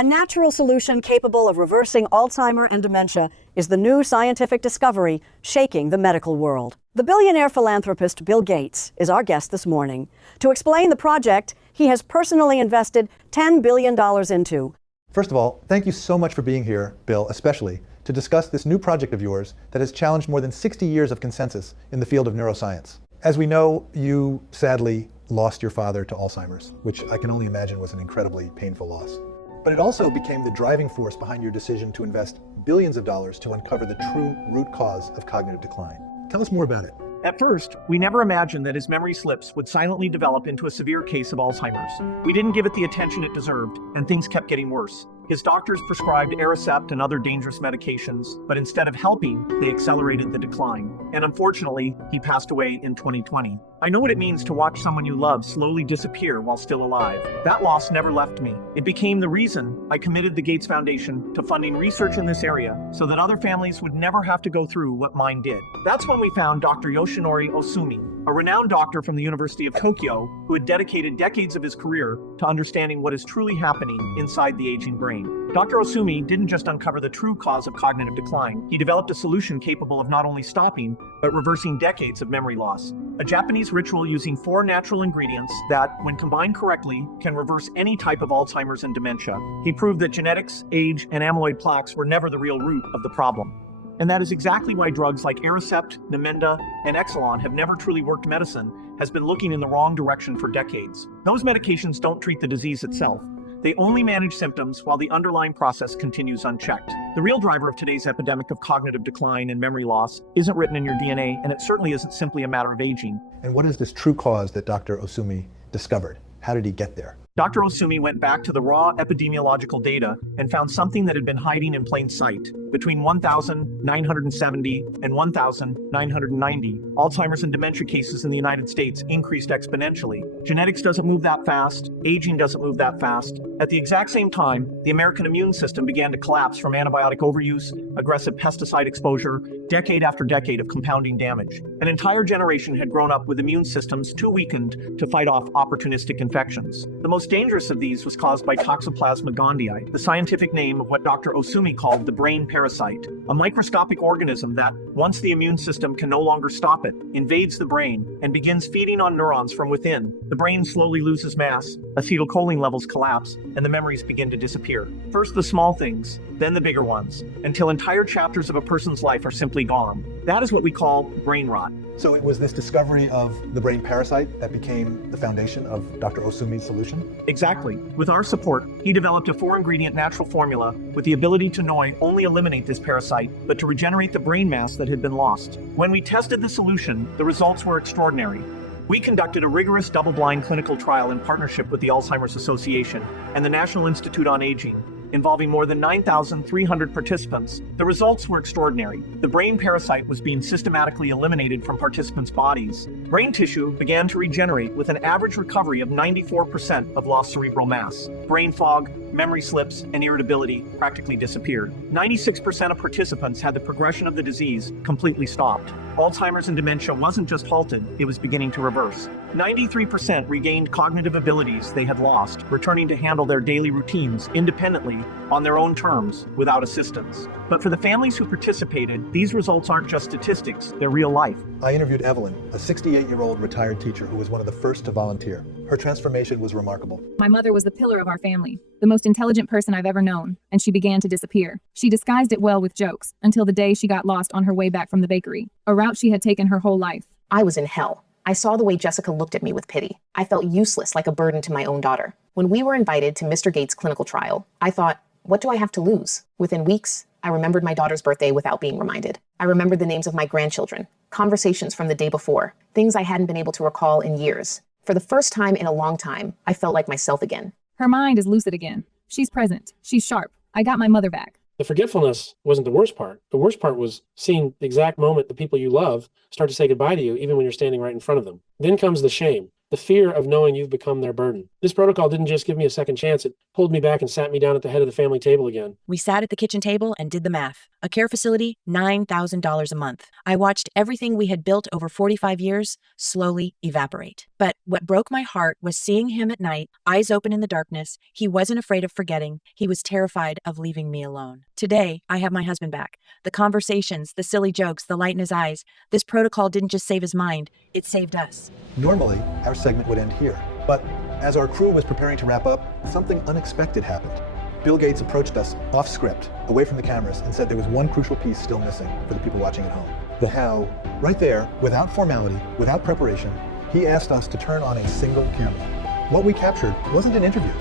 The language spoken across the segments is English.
A natural solution capable of reversing Alzheimer and dementia is the new scientific discovery shaking the medical world. The billionaire philanthropist Bill Gates is our guest this morning. To explain the project he has personally invested $10 billion into. First of all, thank you so much for being here, Bill, especially to discuss this new project of yours that has challenged more than 60 years of consensus in the field of neuroscience. As we know, you sadly lost your father to Alzheimer's, which I can only imagine was an incredibly painful loss. But it also became the driving force behind your decision to invest billions of dollars to uncover the true root cause of cognitive decline. Tell us more about it. At first, we never imagined that his memory slips would silently develop into a severe case of Alzheimer's. We didn't give it the attention it deserved, and things kept getting worse. His doctors prescribed Aricept and other dangerous medications, but instead of helping, they accelerated the decline. And unfortunately, he passed away in 2020. I know what it means to watch someone you love slowly disappear while still alive. That loss never left me. It became the reason I committed the Gates Foundation to funding research in this area so that other families would never have to go through what mine did. That's when we found Dr. Yoshinori Osumi, a renowned doctor from the University of Tokyo who had dedicated decades of his career to understanding what is truly happening inside the aging brain. Dr. Osumi didn't just uncover the true cause of cognitive decline. He developed a solution capable of not only stopping, but reversing decades of memory loss. A Japanese ritual using 4 natural ingredients that, when combined correctly, can reverse any type of Alzheimer's and dementia. He proved that genetics, age, and amyloid plaques were never the real root of the problem. And that is exactly why drugs like Aricept, Namenda, and Exelon have never truly worked. Medicine has been looking in the wrong direction for decades. Those medications don't treat the disease itself. They only manage symptoms while the underlying process continues unchecked. The real driver of today's epidemic of cognitive decline and memory loss isn't written in your DNA, and it certainly isn't simply a matter of aging. And what is this true cause that Dr. Osumi discovered? How did he get there? Dr. Osumi went back to the raw epidemiological data and found something that had been hiding in plain sight. Between 1,970 and 1,990, Alzheimer's and dementia cases in the United States increased exponentially. Genetics doesn't move that fast. Aging doesn't move that fast. At the exact same time, the American immune system began to collapse from antibiotic overuse, aggressive pesticide exposure, decade after decade of compounding damage. An entire generation had grown up with immune systems too weakened to fight off opportunistic infections. The most dangerous of these was caused by Toxoplasma gondii, the scientific name of what Dr. Osumi called the brain parasite, a microscopic organism that, once the immune system can no longer stop it, invades the brain and begins feeding on neurons from within. The brain slowly loses mass, acetylcholine levels collapse, and the memories begin to disappear. First the small things, then the bigger ones, until entire chapters of a person's life are simply gone. That is what we call brain rot. So it was this discovery of the brain parasite that became the foundation of Dr. Osumi's solution? Exactly. With our support, he developed a 4-ingredient natural formula with the ability to not only eliminate this parasite, but to regenerate the brain mass that had been lost. When we tested the solution, the results were extraordinary. We conducted a rigorous double-blind clinical trial in partnership with the Alzheimer's Association and the National Institute on Aging, involving more than 9,300 participants. The results were extraordinary. The brain parasite was being systematically eliminated from participants' bodies. Brain tissue began to regenerate with an average recovery of 94% of lost cerebral mass. Brain fog, memory slips, and irritability practically disappeared. 96% of participants had the progression of the disease completely stopped. Alzheimer's and dementia wasn't just halted, it was beginning to reverse. 93% regained cognitive abilities they had lost, returning to handle their daily routines independently on their own terms, without assistance. But for the families who participated, these results aren't just statistics, they're real life. I interviewed Evelyn, a 68-year-old retired teacher who was one of the first to volunteer. Her transformation was remarkable. My mother was the pillar of our family, the most intelligent person I've ever known, and she began to disappear. She disguised it well with jokes, until the day she got lost on her way back from the bakery, a route she had taken her whole life. I was in hell. I saw the way Jessica looked at me with pity. I felt useless, like a burden to my own daughter. When we were invited to Mr. Gates' clinical trial, I thought, what do I have to lose? Within weeks, I remembered my daughter's birthday without being reminded. I remembered the names of my grandchildren, conversations from the day before, things I hadn't been able to recall in years. For the first time in a long time, I felt like myself again. Her mind is lucid again. She's present. She's sharp. I got my mother back. The forgetfulness wasn't the worst part. The worst part was seeing the exact moment the people you love start to say goodbye to you, even when you're standing right in front of them. Then comes the shame. the fear of knowing you've become their burden. This protocol didn't just give me a second chance, it pulled me back and sat me down at the head of the family table again. We sat at the kitchen table and did the math. A care facility, $9,000 a month. I watched everything we had built over 45 years slowly evaporate. But what broke my heart was seeing him at night, eyes open in the darkness. He wasn't afraid of forgetting. He was terrified of leaving me alone. Today, I have my husband back. The conversations, the silly jokes, the light in his eyes. This protocol didn't just save his mind, it saved us. Normally, our segment would end here, but as our crew was preparing to wrap up, something unexpected happened. Bill Gates approached us off script, away from the cameras, and said there was one crucial piece still missing for the people watching at home. The how, right there, without formality, without preparation, he asked us to turn on a single camera. What we captured wasn't an interview.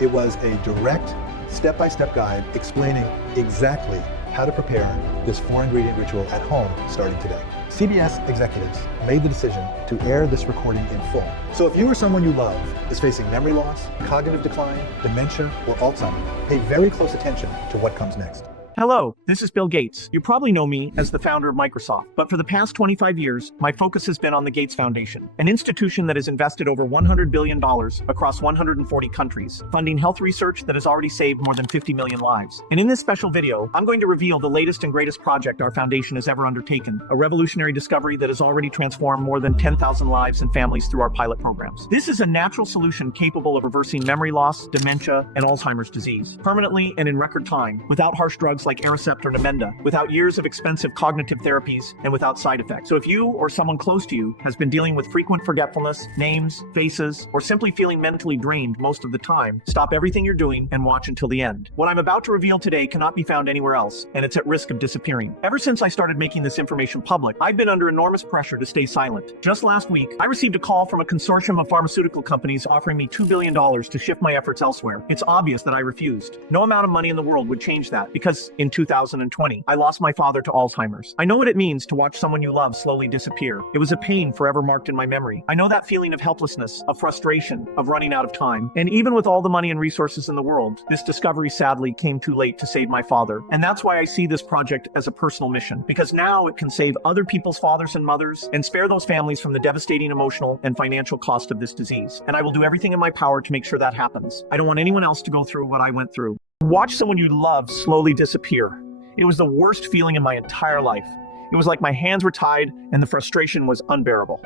It was a direct, step-by-step guide explaining exactly how to prepare this 4-ingredient ritual at home starting today. CBS executives made the decision to air this recording in full. So if you or someone you love is facing memory loss, cognitive decline, dementia, or Alzheimer's, pay very close attention to what comes next. Hello, this is Bill Gates. You probably know me as the founder of Microsoft, but for the past 25 years, my focus has been on the Gates Foundation, an institution that has invested over $100 billion across 140 countries, funding health research that has already saved more than 50 million lives. And in this special video, I'm going to reveal the latest and greatest project our foundation has ever undertaken, a revolutionary discovery that has already transformed more than 10,000 lives and families through our pilot programs. This is a natural solution capable of reversing memory loss, dementia, and Alzheimer's disease, permanently and in record time, without harsh drugs like Aricept or Namenda, without years of expensive cognitive therapies, and without side effects. So if you or someone close to you has been dealing with frequent forgetfulness, names, faces, or simply feeling mentally drained most of the time, stop everything you're doing and watch until the end. What I'm about to reveal today cannot be found anywhere else, and it's at risk of disappearing. Ever since I started making this information public, I've been under enormous pressure to stay silent. Just last week, I received a call from a consortium of pharmaceutical companies offering me $2 billion to shift my efforts elsewhere. It's obvious that I refused. No amount of money in the world would change that, because in 2020, I lost my father to Alzheimer's. I know what it means to watch someone you love slowly disappear. It was a pain forever marked in my memory. I know that feeling of helplessness, of frustration, of running out of time. And even with all the money and resources in the world, this discovery sadly came too late to save my father. And that's why I see this project as a personal mission, because now it can save other people's fathers and mothers and spare those families from the devastating emotional and financial cost of this disease. And I will do everything in my power to make sure that happens. I don't want anyone else to go through what I went through. Watch someone you love slowly disappear. It was the worst feeling in my entire life. It was like my hands were tied and the frustration was unbearable.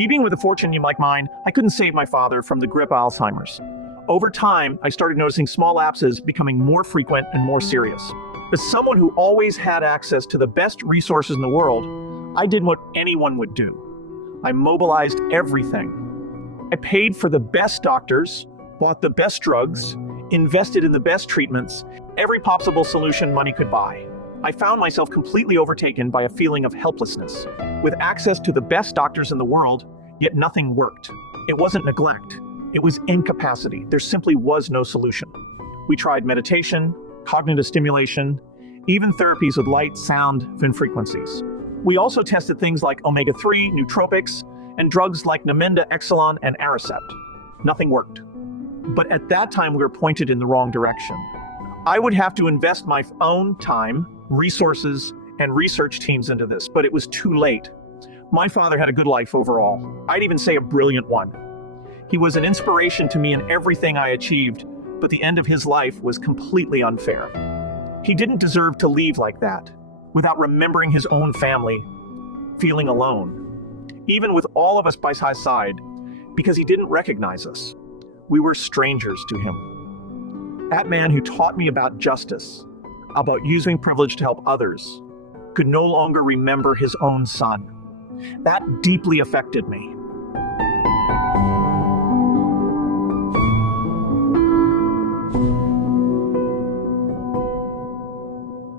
Even with a fortune like mine, I couldn't save my father from the grip of Alzheimer's. Over time, I started noticing small lapses becoming more frequent and more serious. As someone who always had access to the best resources in the world, I did what anyone would do. I mobilized everything. I paid for the best doctors, bought the best drugs, invested in the best treatments, every possible solution money could buy. I found myself completely overtaken by a feeling of helplessness. With access to the best doctors in the world, yet nothing worked. It wasn't neglect. It was incapacity. There simply was no solution. We tried meditation, cognitive stimulation, even therapies with light, sound, and frequencies. We also tested things like omega-3, nootropics, and drugs like Namenda, Exelon, and Aricept. Nothing worked. But at that time, we were pointed in the wrong direction. I would have to invest my own time, resources, and research teams into this, but it was too late. My father had a good life overall. I'd even say a brilliant one. He was an inspiration to me in everything I achieved, but the end of his life was completely unfair. He didn't deserve to leave like that, without remembering his own family, feeling alone. Even with all of us by his side, because he didn't recognize us. We were strangers to him. That man who taught me about justice, about using privilege to help others, could no longer remember his own son. That deeply affected me.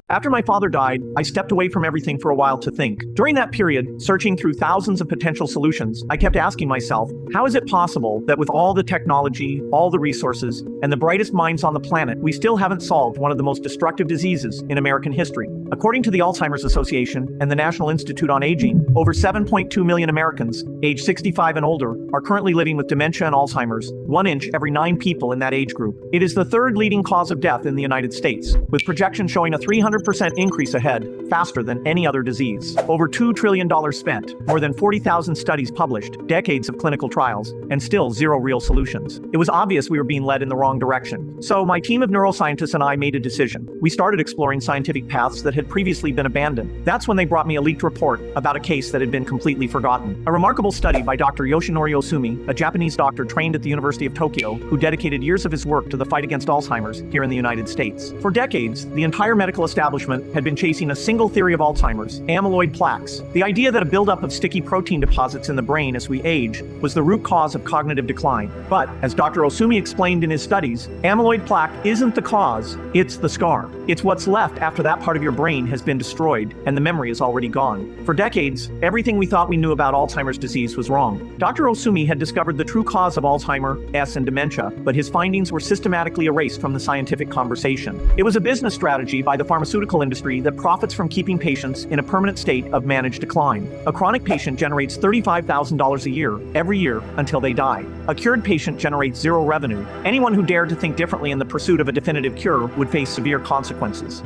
After my father died, I stepped away from everything for a while to think. During that period, searching through thousands of potential solutions, I kept asking myself, how is it possible that with all the technology, all the resources, and the brightest minds on the planet, we still haven't solved one of the most destructive diseases in American history? According to the Alzheimer's Association and the National Institute on Aging, over 7.2 million Americans, aged 65 and older, are currently living with dementia and Alzheimer's, 1 inch every 9 people in that age group. It is the third leading cause of death in the United States, with projections showing a 300% 100% increase ahead, faster than any other disease. Over $2 trillion spent, more than 40,000 studies published, decades of clinical trials, and still zero real solutions. It was obvious we were being led in the wrong direction. So my team of neuroscientists and I made a decision. We started exploring scientific paths that had previously been abandoned. That's when they brought me a leaked report about a case that had been completely forgotten. A remarkable study by Dr. Yoshinori Osumi, a Japanese doctor trained at the University of Tokyo, who dedicated years of his work to the fight against Alzheimer's here in the United States. For decades, the entire medical establishment had been chasing a single theory of Alzheimer's: amyloid plaques. The idea that a buildup of sticky protein deposits in the brain as we age was the root cause of cognitive decline. But, as Dr. Osumi explained in his studies, amyloid plaque isn't the cause, it's the scar. It's what's left after that part of your brain has been destroyed and the memory is already gone. For decades, everything we thought we knew about Alzheimer's disease was wrong. Dr. Osumi had discovered the true cause of Alzheimer's and dementia, but his findings were systematically erased from the scientific conversation. It was a business strategy by the pharmaceutical industry that profits from keeping patients in a permanent state of managed decline. A chronic patient generates $35,000 a year, every year, until they die. A cured patient generates zero revenue. Anyone who dared to think differently in the pursuit of a definitive cure would face severe consequences.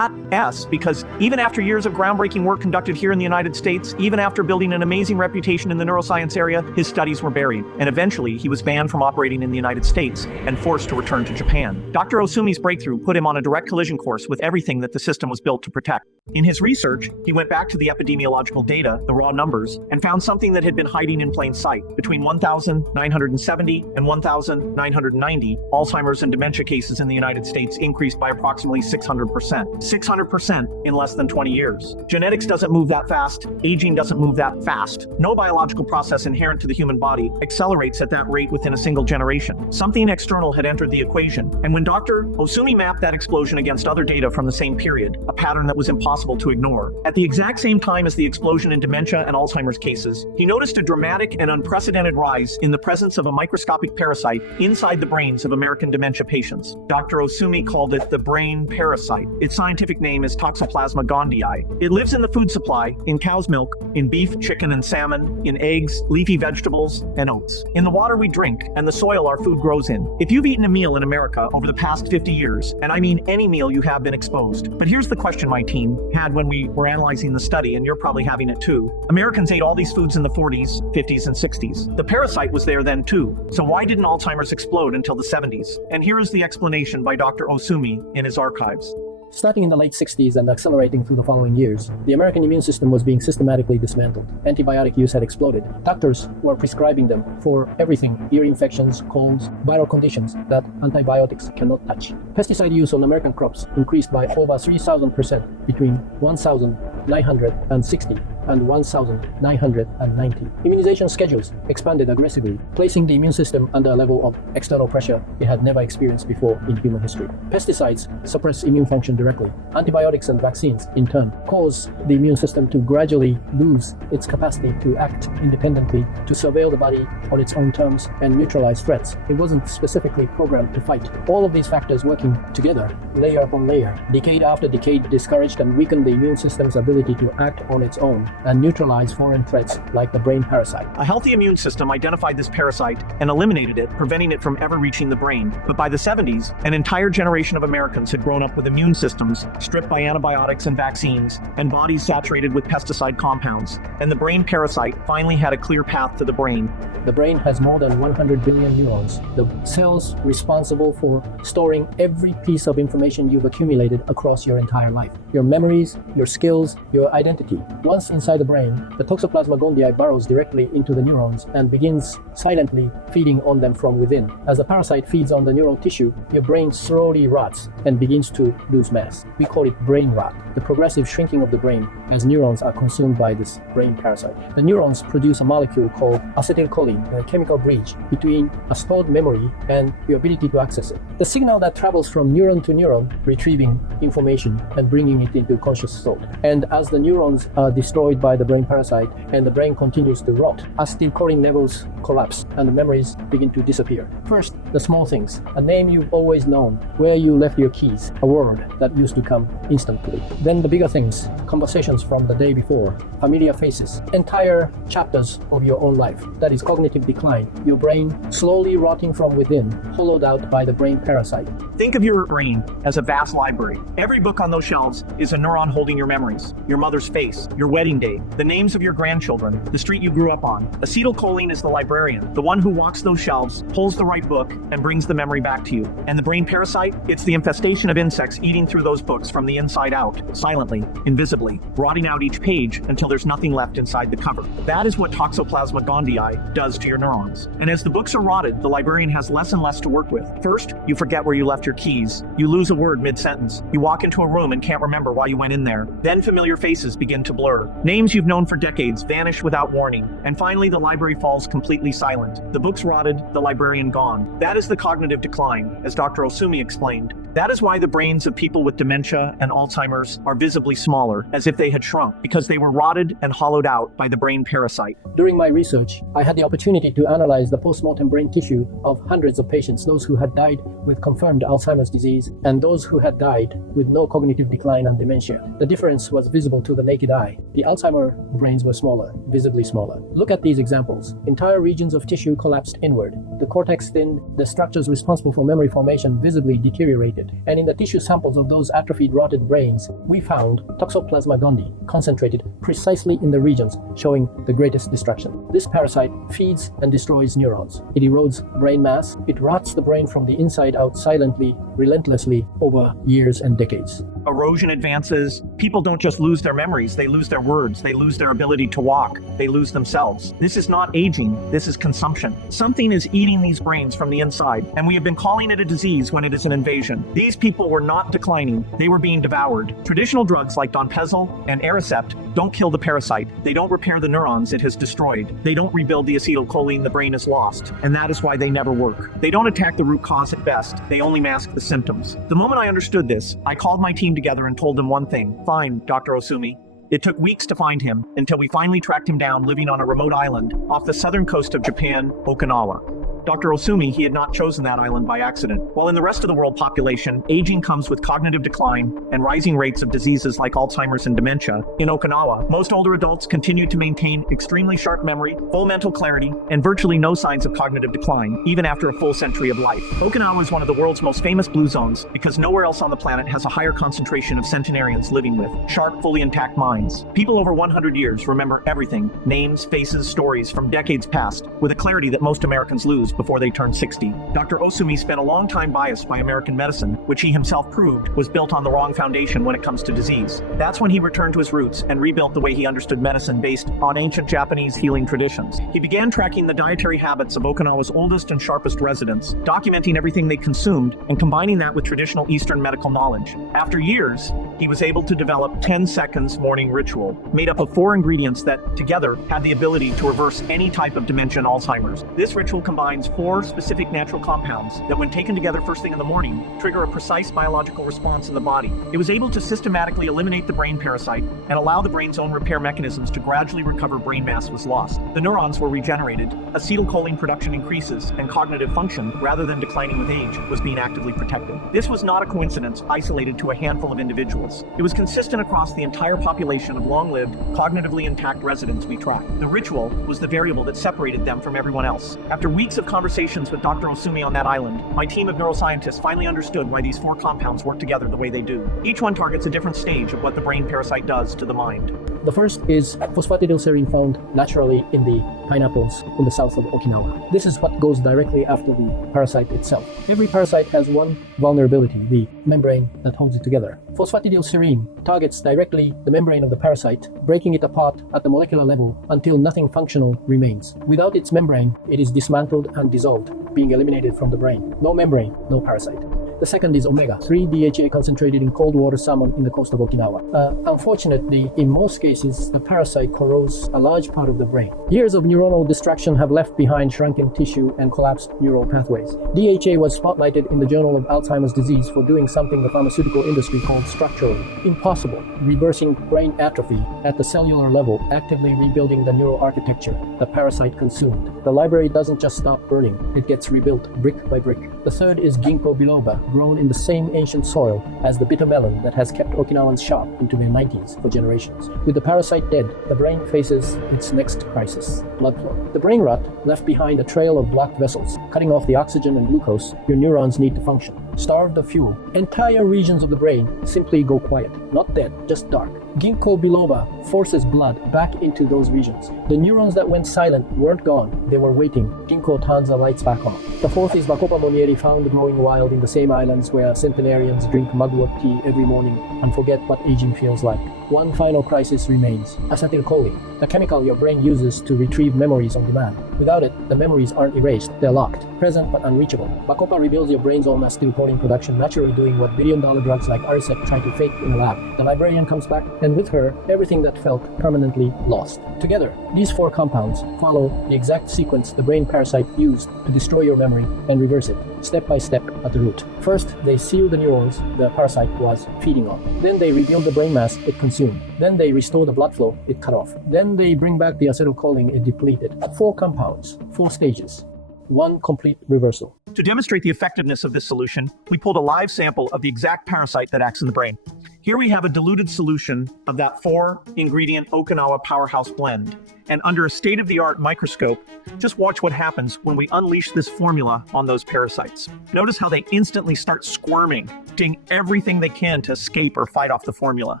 Because even after years of groundbreaking work conducted here in the United States, even after building an amazing reputation in the neuroscience area, his studies were buried, and eventually he was banned from operating in the United States and forced to return to Japan. Dr. Osumi's breakthrough put him on a direct collision course with everything that the system was built to protect. In his research, he went back to the epidemiological data, the raw numbers, and found something that had been hiding in plain sight. Between 1,970 and 1,990, Alzheimer's and dementia cases in the United States increased by approximately 600%. 600% in less than 20 years. Genetics doesn't move that fast. Aging doesn't move that fast. No biological process inherent to the human body accelerates at that rate within a single generation. Something external had entered the equation. And when Dr. Osumi mapped that explosion against other data from the same period, a pattern that was impossible to ignore, at the exact same time as the explosion in dementia and Alzheimer's cases, he noticed a dramatic and unprecedented rise in the presence of a microscopic parasite inside the brains of American dementia patients. Dr. Osumi called it the brain parasite. Its scientific name is Toxoplasma gondii. It lives in the food supply, in cow's milk, in beef, chicken, and salmon, in eggs, leafy vegetables, and oats, in the water we drink, and the soil our food grows in. If you've eaten a meal in America over the past 50 years, and I mean any meal, you have been exposed. But here's the question my team had when we were analyzing the study, and you're probably having it too. Americans ate all these foods in the 40s, 50s, and 60s. The parasite was there then too. So why didn't Alzheimer's explode until the 70s? And here is the explanation by Dr. Osumi in his archives. Starting in the late 60s and accelerating through the following years, the American immune system was being systematically dismantled. Antibiotic use had exploded. Doctors were prescribing them for everything: ear infections, colds, viral conditions that antibiotics cannot touch. Pesticide use on American crops increased by over 3,000% between 1960 and 1990. Immunization schedules expanded aggressively, placing the immune system under a level of external pressure it had never experienced before in human history. Pesticides suppress immune function directly. Antibiotics and vaccines, in turn, cause the immune system to gradually lose its capacity to act independently, to surveil the body on its own terms and neutralize threats. It wasn't specifically programmed to fight. All of these factors working together, layer upon layer, decade after decade, discouraged and weakened the immune system's ability to act on its own and neutralize foreign threats like the brain parasite. A healthy immune system identified this parasite and eliminated it, preventing it from ever reaching the brain. But by the 70s, an entire generation of Americans had grown up with immune systems stripped by antibiotics and vaccines, and bodies saturated with pesticide compounds. And the brain parasite finally had a clear path to the brain. The brain has more than 100 billion neurons, the cells responsible for storing every piece of information you've accumulated across your entire life. Your memories, your skills, your identity. Once inside the brain, the Toxoplasma gondii burrows directly into the neurons and begins silently feeding on them from within. As the parasite feeds on the neural tissue, your brain slowly rots and begins to lose mass. We call it brain rot, the progressive shrinking of the brain as neurons are consumed by this brain parasite. The neurons produce a molecule called acetylcholine, a chemical bridge between a stored memory and your ability to access it. The signal that travels from neuron to neuron, retrieving information and bringing it into conscious thought. And as the neurons are destroyed destroyed by the brain parasite, and the brain continues to rot. Acetylcholine levels collapse, and the memories begin to disappear. First, the small things. A name you've always known, where you left your keys, a word that used to come instantly. Then the bigger things, conversations from the day before, familiar faces, entire chapters of your own life. That is cognitive decline, your brain slowly rotting from within, hollowed out by the brain parasite. Think of your brain as a vast library. Every book on those shelves is a neuron holding your memories, your mother's face, your wedding day, the names of your grandchildren, the street you grew up on. Acetylcholine is the librarian, the one who walks those shelves, pulls the right book, and brings the memory back to you. And the brain parasite? It's the infestation of insects eating through those books from the inside out, silently, invisibly, rotting out each page until there's nothing left inside the cover. That is what Toxoplasma gondii does to your neurons. And as the books are rotted, the librarian has less and less to work with. First, you forget where you left your keys. You lose a word mid-sentence. You walk into a room and can't remember why you went in there. Then familiar faces begin to blur. Names you've known for decades vanish without warning. And finally, the library falls completely silent. The book's rotted, the librarian gone. That is the cognitive decline, as Dr. Osumi explained. That is why the brains of people with dementia and Alzheimer's are visibly smaller, as if they had shrunk, because they were rotted and hollowed out by the brain parasite. During my research, I had the opportunity to analyze the post-mortem brain tissue of hundreds of patients, those who had died with confirmed Alzheimer's disease and those who had died with no cognitive decline and dementia. The difference was visible to the naked eye. The Alzheimer brains were smaller, visibly smaller. Look at these examples. Entire regions of tissue collapsed inward. The cortex thinned, the structures responsible for memory formation visibly deteriorated. And in the tissue samples of those atrophied, rotted brains, we found Toxoplasma gondii concentrated precisely in the regions showing the greatest destruction. This parasite feeds and destroys neurons. It erodes brain mass. It rots the brain from the inside out silently, relentlessly over years and decades. Erosion advances. People don't just lose their memories, they lose their words, they lose their ability to walk, they lose themselves. This is not aging, this is consumption. Something is eating these brains from the inside, and we have been calling it a disease when it is an invasion. These people were not declining, they were being devoured. Traditional drugs like Memopezil and Aricept don't kill the parasite. They don't repair the neurons it has destroyed. They don't rebuild the acetylcholine the brain has lost, and that is why they never work. They don't attack the root cause at best, they only mask the symptoms. The moment I understood this, I called my team together and told them one thing. Fine, Dr. Osumi. It took weeks to find him until we finally tracked him down living on a remote island off the southern coast of Japan, Okinawa. Dr. Osumi, he had not chosen that island by accident. While in the rest of the world population, aging comes with cognitive decline and rising rates of diseases like Alzheimer's and dementia, in Okinawa, most older adults continue to maintain extremely sharp memory, full mental clarity, and virtually no signs of cognitive decline, even after a full century of life. Okinawa is one of the world's most famous blue zones because nowhere else on the planet has a higher concentration of centenarians living with sharp, fully intact minds. People over 100 years remember everything, names, faces, stories from decades past, with a clarity that most Americans lose before they turn 60. Dr. Osumi spent a long time biased by American medicine, which he himself proved was built on the wrong foundation when it comes to disease. That's when he returned to his roots and rebuilt the way he understood medicine based on ancient Japanese healing traditions. He began tracking the dietary habits of Okinawa's oldest and sharpest residents, documenting everything they consumed and combining that with traditional Eastern medical knowledge. After years, he was able to develop 10 seconds morning ritual, made up of 4 ingredients that, together, had the ability to reverse any type of dementia and Alzheimer's. This ritual combines 4 specific natural compounds that, when taken together first thing in the morning, trigger a precise biological response in the body. It was able to systematically eliminate the brain parasite and allow the brain's own repair mechanisms to gradually recover brain mass was lost. The neurons were regenerated, acetylcholine production increases, and cognitive function, rather than declining with age, was being actively protected. This was not a coincidence isolated to a handful of individuals. It was consistent across the entire population of long-lived, cognitively intact residents we tracked. The ritual was the variable that separated them from everyone else. After weeks of conversations with Dr. Osumi on that island, my team of neuroscientists finally understood why these 4 compounds work together the way they do. Each one targets a different stage of what the brain parasite does to the mind. The first is phosphatidylserine found naturally in the pineapples in the south of Okinawa. This is what goes directly after the parasite itself. Every parasite has one vulnerability, the membrane that holds it together. Phosphatidylserine targets directly the membrane of the parasite, breaking it apart at the molecular level until nothing functional remains. Without its membrane, it is dismantled and dissolved, being eliminated from the brain. No membrane, no parasite. The second is omega-3 DHA concentrated in cold water salmon in the coast of Okinawa. Unfortunately, in most cases, the parasite corrodes a large part of the brain. Years of neuronal destruction have left behind shrunken tissue and collapsed neural pathways. DHA was spotlighted in the Journal of Alzheimer's Disease for doing something the pharmaceutical industry called structurally impossible, reversing brain atrophy at the cellular level, actively rebuilding the neural architecture the parasite consumed. The library doesn't just stop burning, it gets rebuilt brick by brick. The third is ginkgo biloba, grown in the same ancient soil as the bitter melon that has kept Okinawans sharp into their 90s for generations. With the parasite dead, the brain faces its next crisis, blood flow. The brain rot left behind a trail of blocked vessels, cutting off the oxygen and glucose your neurons need to function. Starved of fuel, entire regions of the brain simply go quiet. Not dead, just dark. Ginkgo biloba forces blood back into those regions. The neurons that went silent weren't gone, they were waiting. Ginkgo turns the lights back on. The fourth is Bacopa monieri, found growing wild in the same islands where centenarians drink mugwort tea every morning and forget what aging feels like. One final crisis remains: acetylcholine, the chemical your brain uses to retrieve memories on demand. Without it, the memories aren't erased, they're locked, present but unreachable. Bacopa rebuilds your brain's own acetylcholine production, naturally doing what billion-dollar drugs like Aricept try to fake in a lab. The librarian comes back, and with her, everything that felt permanently lost. Together, these four compounds follow the exact sequence the brain parasite used to destroy your memory and reverse it, step by step at the root. First, they seal the neurons the parasite was feeding on. Then they rebuild the brain mass it consumed. Then they restore the blood flow it cut off. Then they bring back the acetylcholine it depleted. 4 compounds, 4 stages, 1 complete reversal. To demonstrate the effectiveness of this solution, we pulled a live sample of the exact parasite that acts in the brain. Here we have a diluted solution of that 4-ingredient Okinawa powerhouse blend. And under a state-of-the-art microscope, just watch what happens when we unleash this formula on those parasites. Notice how they instantly start squirming, doing everything they can to escape or fight off the formula.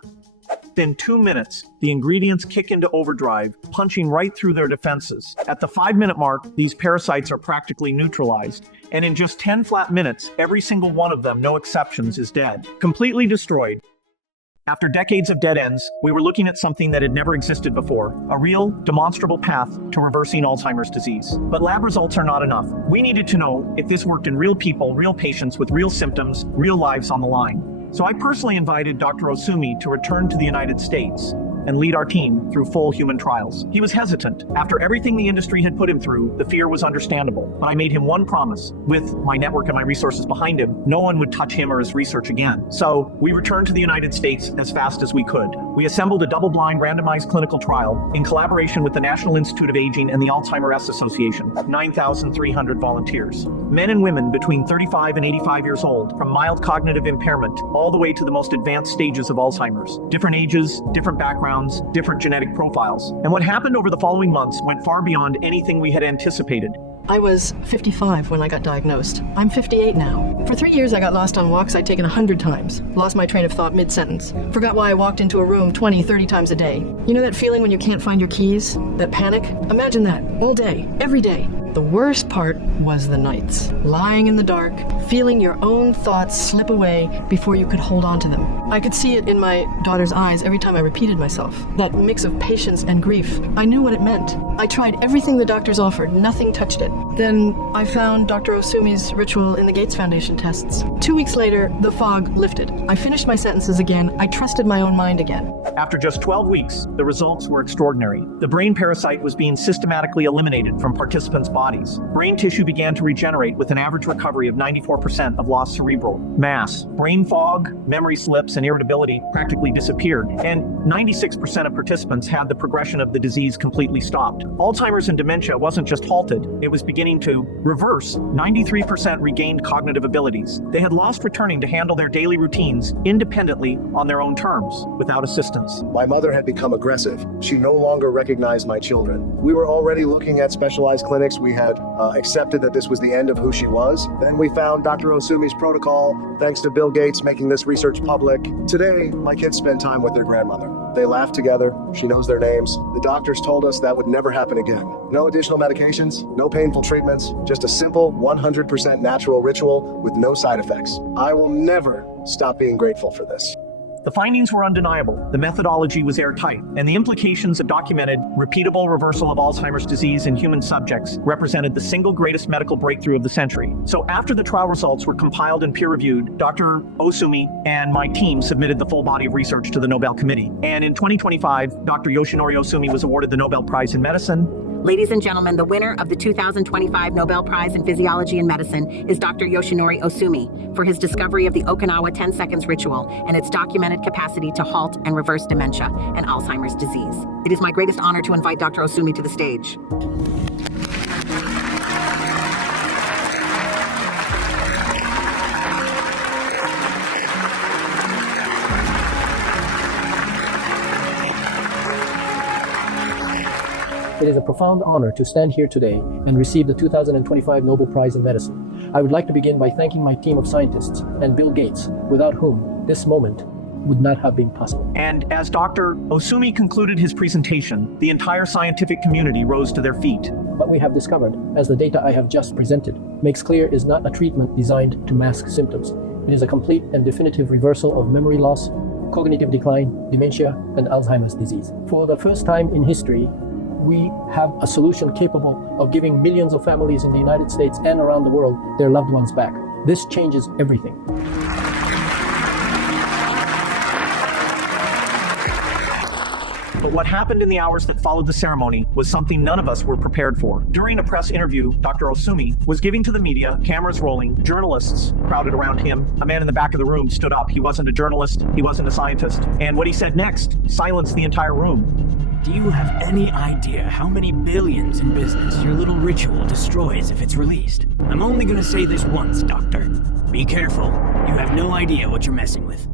Within 2 minutes, the ingredients kick into overdrive, punching right through their defenses. At the 5-minute mark, these parasites are practically neutralized, and in just 10 flat minutes, every single one of them, no exceptions, is dead, completely destroyed. After decades of dead ends, we were looking at something that had never existed before, a real, demonstrable path to reversing Alzheimer's disease. But lab results are not enough. We needed to know if this worked in real people, real patients with real symptoms, real lives on the line. So I personally invited Dr. Osumi to return to the United States and lead our team through full human trials. He was hesitant. After everything the industry had put him through, the fear was understandable. But I made him one promise. With my network and my resources behind him, no one would touch him or his research again. So we returned to the United States as fast as we could. We assembled a double-blind randomized clinical trial in collaboration with the National Institute of Aging and the Alzheimer's Association, 9,300 volunteers. Men and women between 35 and 85 years old, from mild cognitive impairment all the way to the most advanced stages of Alzheimer's. Different ages, different backgrounds, different genetic profiles. And what happened over the following months went far beyond anything we had anticipated. I was 55 when I got diagnosed. I'm 58 now. For 3 years I got lost on walks I'd taken 100 times. Lost my train of thought mid-sentence. Forgot why I walked into a room 20, 30 times a day. You know that feeling when you can't find your keys? That panic? Imagine that, all day, every day. The worst part was the nights. Lying in the dark, feeling your own thoughts slip away before you could hold on to them. I could see it in my daughter's eyes every time I repeated myself. That mix of patience and grief. I knew what it meant. I tried everything the doctors offered. Nothing touched it. Then I found Dr. Osumi's ritual in the Gates Foundation tests. 2 weeks later, the fog lifted. I finished my sentences again. I trusted my own mind again. After just 12 weeks, the results were extraordinary. The brain parasite was being systematically eliminated from participants' bodies. Brain tissue began to regenerate with an average recovery of 94% of lost cerebral mass. Brain fog, memory slips, and irritability practically disappeared, and 96% of participants had the progression of the disease completely stopped. Alzheimer's and dementia wasn't just halted, it was beginning to reverse. 93% regained cognitive abilities. They had lost returning to handle their daily routines independently on their own terms, without assistance. My mother had become aggressive. She no longer recognized my children. We were already looking at specialized clinics. We had accepted that this was the end of who she was. Then we found Dr. Osumi's protocol, thanks to Bill Gates making this research public. Today, my kids spend time with their grandmother. They laugh together. She knows their names. The doctors told us that would never happen again. No additional medications, no painful treatments, just a simple 100% natural ritual with no side effects. I will never stop being grateful for this. The findings were undeniable, the methodology was airtight, and the implications of documented, repeatable reversal of Alzheimer's disease in human subjects represented the single greatest medical breakthrough of the century. So after the trial results were compiled and peer-reviewed, Dr. Osumi and my team submitted the full body of research to the Nobel Committee. And in 2025, Dr. Yoshinori Osumi was awarded the Nobel Prize in Medicine. Ladies and gentlemen, the winner of the 2025 Nobel Prize in Physiology and Medicine is Dr. Yoshinori Osumi for his discovery of the Okinawa 10 seconds ritual and its documented capacity to halt and reverse dementia and Alzheimer's disease. It is my greatest honor to invite Dr. Osumi to the stage. It is a profound honor to stand here today and receive the 2025 Nobel Prize in Medicine. I would like to begin by thanking my team of scientists and Bill Gates, without whom this moment would not have been possible. And as Dr. Osumi concluded his presentation, the entire scientific community rose to their feet. What we have discovered, as the data I have just presented, makes clear is not a treatment designed to mask symptoms. It is a complete and definitive reversal of memory loss, cognitive decline, dementia, and Alzheimer's disease. For the first time in history, we have a solution capable of giving millions of families in the United States and around the world their loved ones back. This changes everything. But what happened in the hours that followed the ceremony was something none of us were prepared for. During a press interview, Dr. Osumi was giving to the media, cameras rolling, journalists crowded around him. A man in the back of the room stood up. He wasn't a journalist, he wasn't a scientist. And what he said next silenced the entire room. Do you have any idea how many billions in business your little ritual destroys if it's released? I'm only gonna say this once, Doctor. Be careful. You have no idea what you're messing with.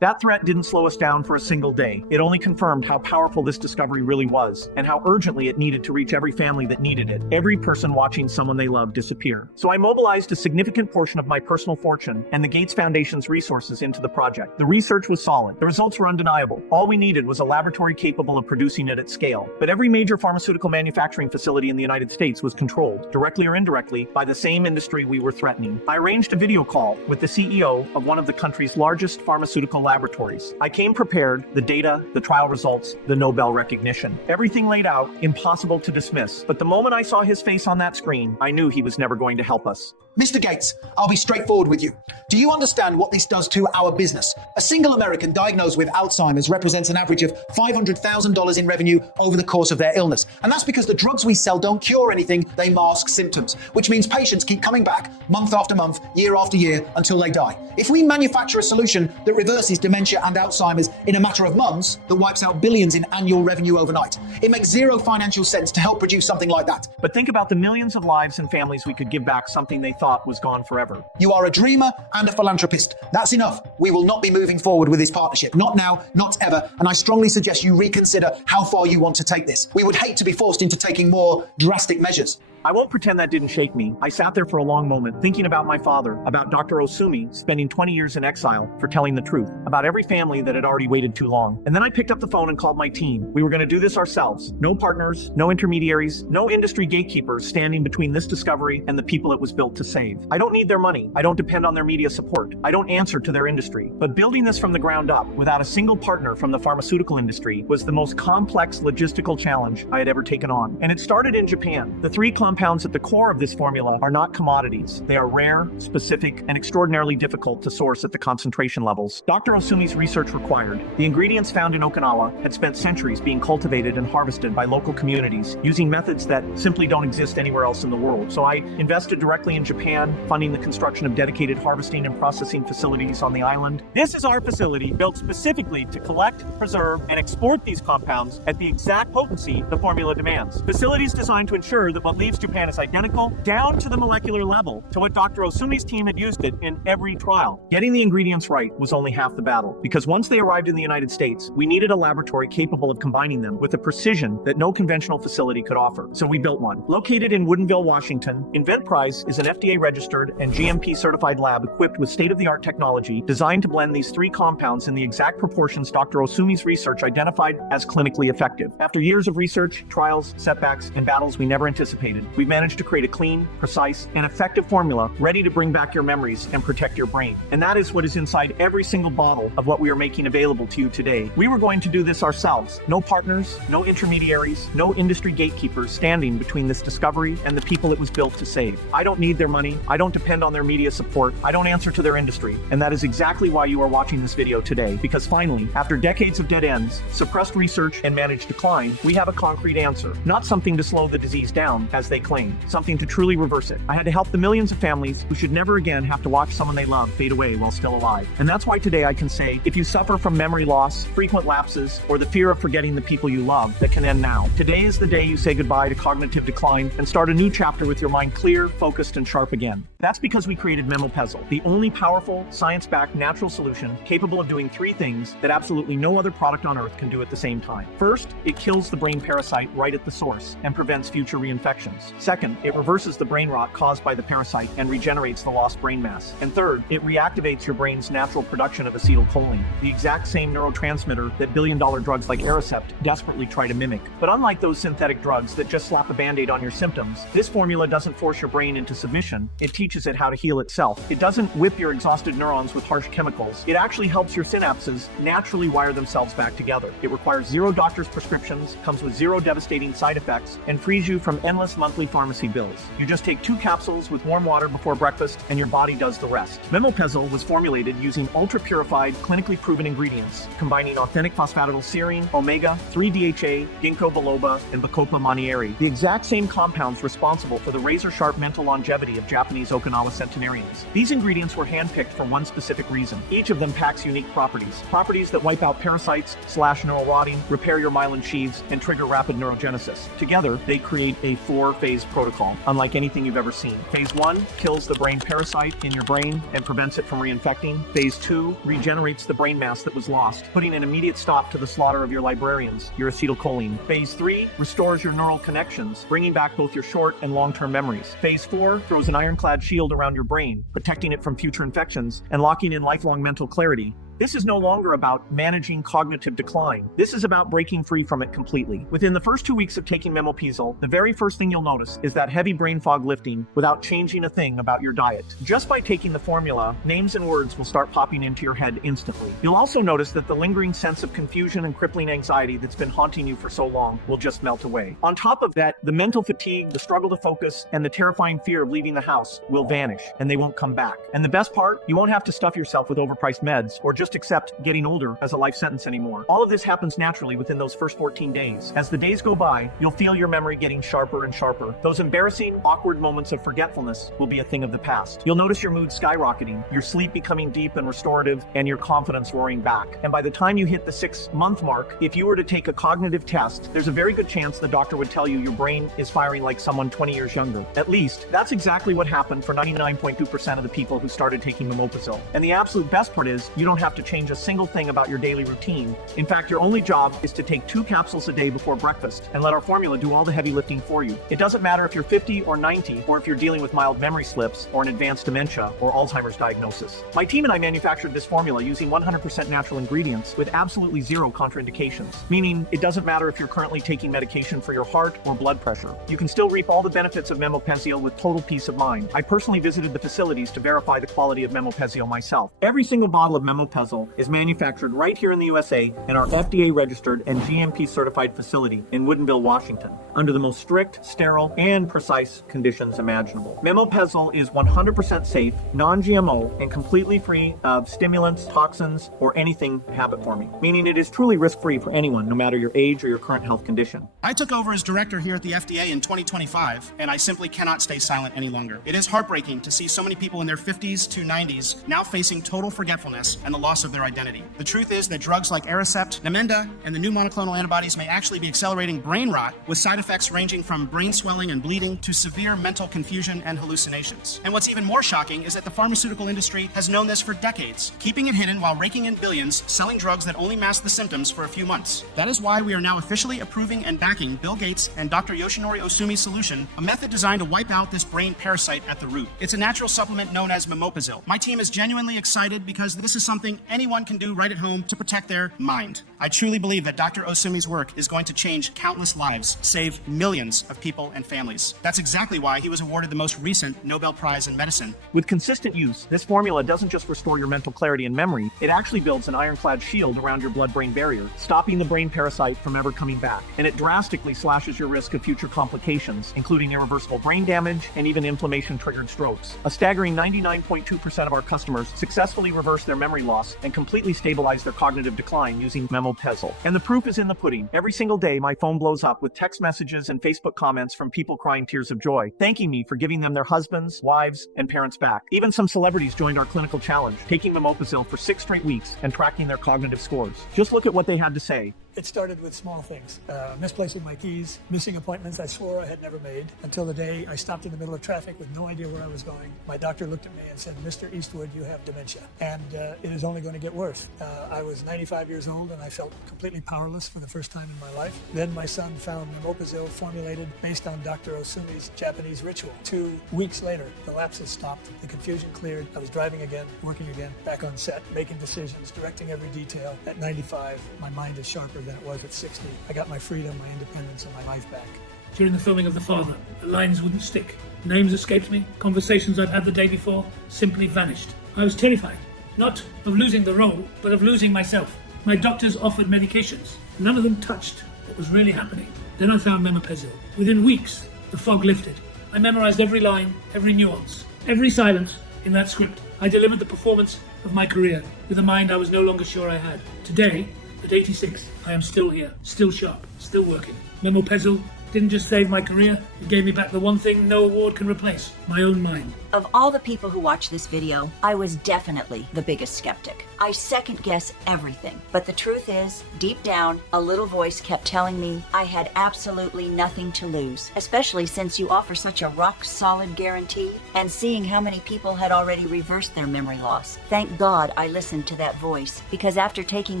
That threat didn't slow us down for a single day. It only confirmed how powerful this discovery really was, and how urgently it needed to reach every family that needed it, every person watching someone they loved disappear. So I mobilized a significant portion of my personal fortune and the Gates Foundation's resources into the project. The research was solid. The results were undeniable. All we needed was a laboratory capable of producing it at scale. But every major pharmaceutical manufacturing facility in the United States was controlled, directly or indirectly, by the same industry we were threatening. I arranged a video call with the CEO of one of the country's largest pharmaceutical laboratories. I came prepared, the data, the trial results, the Nobel recognition. Everything laid out, impossible to dismiss. But the moment I saw his face on that screen, I knew he was never going to help us. Mr. Gates, I'll be straightforward with you. Do you understand what this does to our business? A single American diagnosed with Alzheimer's represents an average of $500,000 in revenue over the course of their illness. And that's because the drugs we sell don't cure anything, they mask symptoms, which means patients keep coming back month after month, year after year, until they die. If we manufacture a solution that reverses dementia and Alzheimer's in a matter of months, that wipes out billions in annual revenue overnight, it makes zero financial sense to help produce something like that. But think about the millions of lives and families we could give back something they thought was gone forever. You are a dreamer and a philanthropist. That's enough. We will not be moving forward with this partnership. Not now, not ever. And I strongly suggest you reconsider how far you want to take this. We would hate to be forced into taking more drastic measures. I won't pretend that didn't shake me. I sat there for a long moment, thinking about my father, about Dr. Osumi spending 20 years in exile for telling the truth, about every family that had already waited too long. And then I picked up the phone and called my team. We were going to do this ourselves. No partners, no intermediaries, no industry gatekeepers standing between this discovery and the people it was built to save. I don't need their money. I don't depend on their media support. I don't answer to their industry. But building this from the ground up, without a single partner from the pharmaceutical industry, was the most complex logistical challenge I had ever taken on. And it started in Japan. The three compounds at the core of this formula are not commodities. They are rare, specific, and extraordinarily difficult to source at the concentration levels Dr. Osumi's research required. The ingredients found in Okinawa had spent centuries being cultivated and harvested by local communities using methods that simply don't exist anywhere else in the world. So I invested directly in Japan, funding the construction of dedicated harvesting and processing facilities on the island. This is our facility built specifically to collect, preserve, and export these compounds at the exact potency the formula demands. Facilities designed to ensure that what leaves Japan is identical, down to the molecular level, to what Dr. Osumi's team had used it in every trial. Getting the ingredients right was only half the battle, because once they arrived in the United States, we needed a laboratory capable of combining them with a precision that no conventional facility could offer. So we built one. Located in Woodinville, Washington, InventPrice is an FDA-registered and GMP-certified lab equipped with state-of-the-art technology designed to blend these three compounds in the exact proportions Dr. Osumi's research identified as clinically effective. After years of research, trials, setbacks, and battles we never anticipated, we've managed to create a clean, precise, and effective formula ready to bring back your memories and protect your brain. And that is what is inside every single bottle of what we are making available to you today. We were going to do this ourselves. No partners, no intermediaries, no industry gatekeepers standing between this discovery and the people it was built to save. I don't need their money. I don't depend on their media support. I don't answer to their industry. And that is exactly why you are watching this video today. Because finally, after decades of dead ends, suppressed research, and managed decline, we have a concrete answer. Not something to slow the disease down, as they claim. Something to truly reverse it. I had to help the millions of families who should never again have to watch someone they love fade away while still alive. And that's why today I can say, if you suffer from memory loss, frequent lapses, or the fear of forgetting the people you love, that can end now. Today is the day you say goodbye to cognitive decline and start a new chapter with your mind clear, focused, and sharp again. That's because we created Memopezil, the only powerful, science-backed natural solution capable of doing three things that absolutely no other product on earth can do at the same time. First, it kills the brain parasite right at the source and prevents future reinfections. Second, it reverses the brain rot caused by the parasite and regenerates the lost brain mass. And third, it reactivates your brain's natural production of acetylcholine, the exact same neurotransmitter that billion-dollar drugs like Aricept desperately try to mimic. But unlike those synthetic drugs that just slap a band-aid on your symptoms, this formula doesn't force your brain into submission. It teaches it how to heal itself. It doesn't whip your exhausted neurons with harsh chemicals. It actually helps your synapses naturally wire themselves back together. It requires zero doctor's prescriptions, comes with zero devastating side effects, and frees you from endless monthly pharmacy bills. You just take 2 capsules with warm water before breakfast, and your body does the rest. Memopezil was formulated using ultra-purified, clinically proven ingredients, combining authentic phosphatidylserine, omega, 3-DHA, ginkgo biloba, and bacopa monnieri, the exact same compounds responsible for the razor-sharp mental longevity of Japanese Okinawa centenarians. These ingredients were handpicked for one specific reason. Each of them packs unique properties that wipe out parasites, slash neural rotting, repair your myelin sheaths, and trigger rapid neurogenesis. Together, they create a 4-phase protocol, unlike anything you've ever seen. Phase 1 kills the brain parasite in your brain and prevents it from reinfecting. Phase 2 regenerates the brain mass that was lost, putting an immediate stop to the slaughter of your librarians, your acetylcholine. Phase 3 restores your neural connections, bringing back both your short and long-term memories. Phase 4 throws an ironclad shield around your brain, protecting it from future infections and locking in lifelong mental clarity. This is no longer about managing cognitive decline. This is about breaking free from it completely. Within the first 2 weeks of taking Memopezil, the very first thing you'll notice is that heavy brain fog lifting without changing a thing about your diet. Just by taking the formula, names and words will start popping into your head instantly. You'll also notice that the lingering sense of confusion and crippling anxiety that's been haunting you for so long will just melt away. On top of that, the mental fatigue, the struggle to focus, and the terrifying fear of leaving the house will vanish, and they won't come back. And the best part, you won't have to stuff yourself with overpriced meds or just accept getting older as a life sentence anymore. All of this happens naturally within those first 14 days. As the days go by, you'll feel your memory getting sharper and sharper. Those embarrassing, awkward moments of forgetfulness will be a thing of the past. You'll notice your mood skyrocketing, your sleep becoming deep and restorative, and your confidence roaring back. And by the time you hit the 6-month mark, if you were to take a cognitive test, there's a very good chance the doctor would tell you your brain is firing like someone 20 years younger. At least, that's exactly what happened for 99.2% of the people who started taking Memopezil. And the absolute best part is, you don't have to change a single thing about your daily routine. In fact, your only job is to take 2 capsules a day before breakfast and let our formula do all the heavy lifting for you. It doesn't matter if you're 50 or 90, or if you're dealing with mild memory slips or an advanced dementia or Alzheimer's diagnosis. My team and I manufactured this formula using 100% natural ingredients with absolutely zero contraindications, meaning it doesn't matter if you're currently taking medication for your heart or blood pressure. You can still reap all the benefits of Memopezil with total peace of mind. I personally visited the facilities to verify the quality of Memopezil myself. Every single bottle of Memopezil is manufactured right here in the USA in our FDA-registered and GMP-certified facility in Woodinville, Washington, under the most strict, sterile, and precise conditions imaginable. Memopezil is 100% safe, non-GMO, and completely free of stimulants, toxins, or anything habit-forming, meaning it is truly risk-free for anyone, no matter your age or your current health condition. I took over as director here at the FDA in 2025, and I simply cannot stay silent any longer. It is heartbreaking to see so many people in their 50s to 90s now facing total forgetfulness and the loss of their identity. The truth is that drugs like Aricept, Namenda, and the new monoclonal antibodies may actually be accelerating brain rot, with side effects ranging from brain swelling and bleeding to severe mental confusion and hallucinations. And what's even more shocking is that the pharmaceutical industry has known this for decades, keeping it hidden while raking in billions, selling drugs that only mask the symptoms for a few months. That is why we are now officially approving and backing Bill Gates and Dr. Yoshinori Osumi's solution, a method designed to wipe out this brain parasite at the root. It's a natural supplement known as Memopezil. My team is genuinely excited because this is something anyone can do right at home to protect their mind. I truly believe that Dr. Osumi's work is going to change countless lives, save millions of people and families. That's exactly why he was awarded the most recent Nobel Prize in Medicine. With consistent use, this formula doesn't just restore your mental clarity and memory, it actually builds an ironclad shield around your blood-brain barrier, stopping the brain parasite from ever coming back. And it drastically slashes your risk of future complications, including irreversible brain damage and even inflammation-triggered strokes. A staggering 99.2% of our customers successfully reverse their memory loss and completely stabilize their cognitive decline using Memopezil. And the proof is in the pudding. Every single day, my phone blows up with text messages and Facebook comments from people crying tears of joy, thanking me for giving them their husbands, wives, and parents back. Even some celebrities joined our clinical challenge, taking Memopezil for 6 straight weeks and tracking their cognitive scores. Just look at what they had to say. It started with small things, misplacing my keys, missing appointments I swore I had never made, until the day I stopped in the middle of traffic with no idea where I was going. My doctor looked at me and said, "Mr. Eastwood, you have dementia, and it is only going to get worse." I was 95 years old and I felt completely powerless for the first time in my life. Then my son found Memopezil formulated based on Dr. Osumi's Japanese ritual. 2 weeks later, the lapses stopped, the confusion cleared, I was driving again, working again, back on set, making decisions, directing every detail. At 95, my mind is sharper than it was at 60. I got my freedom, my independence, and my life back. During the filming of The Father, the lines wouldn't stick. Names escaped me. Conversations I'd had the day before simply vanished. I was terrified, not of losing the role, but of losing myself. My doctors offered medications. None of them touched what was really happening. Then I found Memopezil. Within weeks, the fog lifted. I memorized every line, every nuance, every silence in that script. I delivered the performance of my career with a mind I was no longer sure I had. Today, at 86, I am still here, still sharp, still working. Memopezil didn't just save my career, it gave me back the one thing no award can replace, my own mind. Of all the people who watched this video, I was definitely the biggest skeptic. I second guess everything. But the truth is, deep down, a little voice kept telling me I had absolutely nothing to lose, especially since you offer such a rock-solid guarantee, and seeing how many people had already reversed their memory loss. Thank God I listened to that voice, because after taking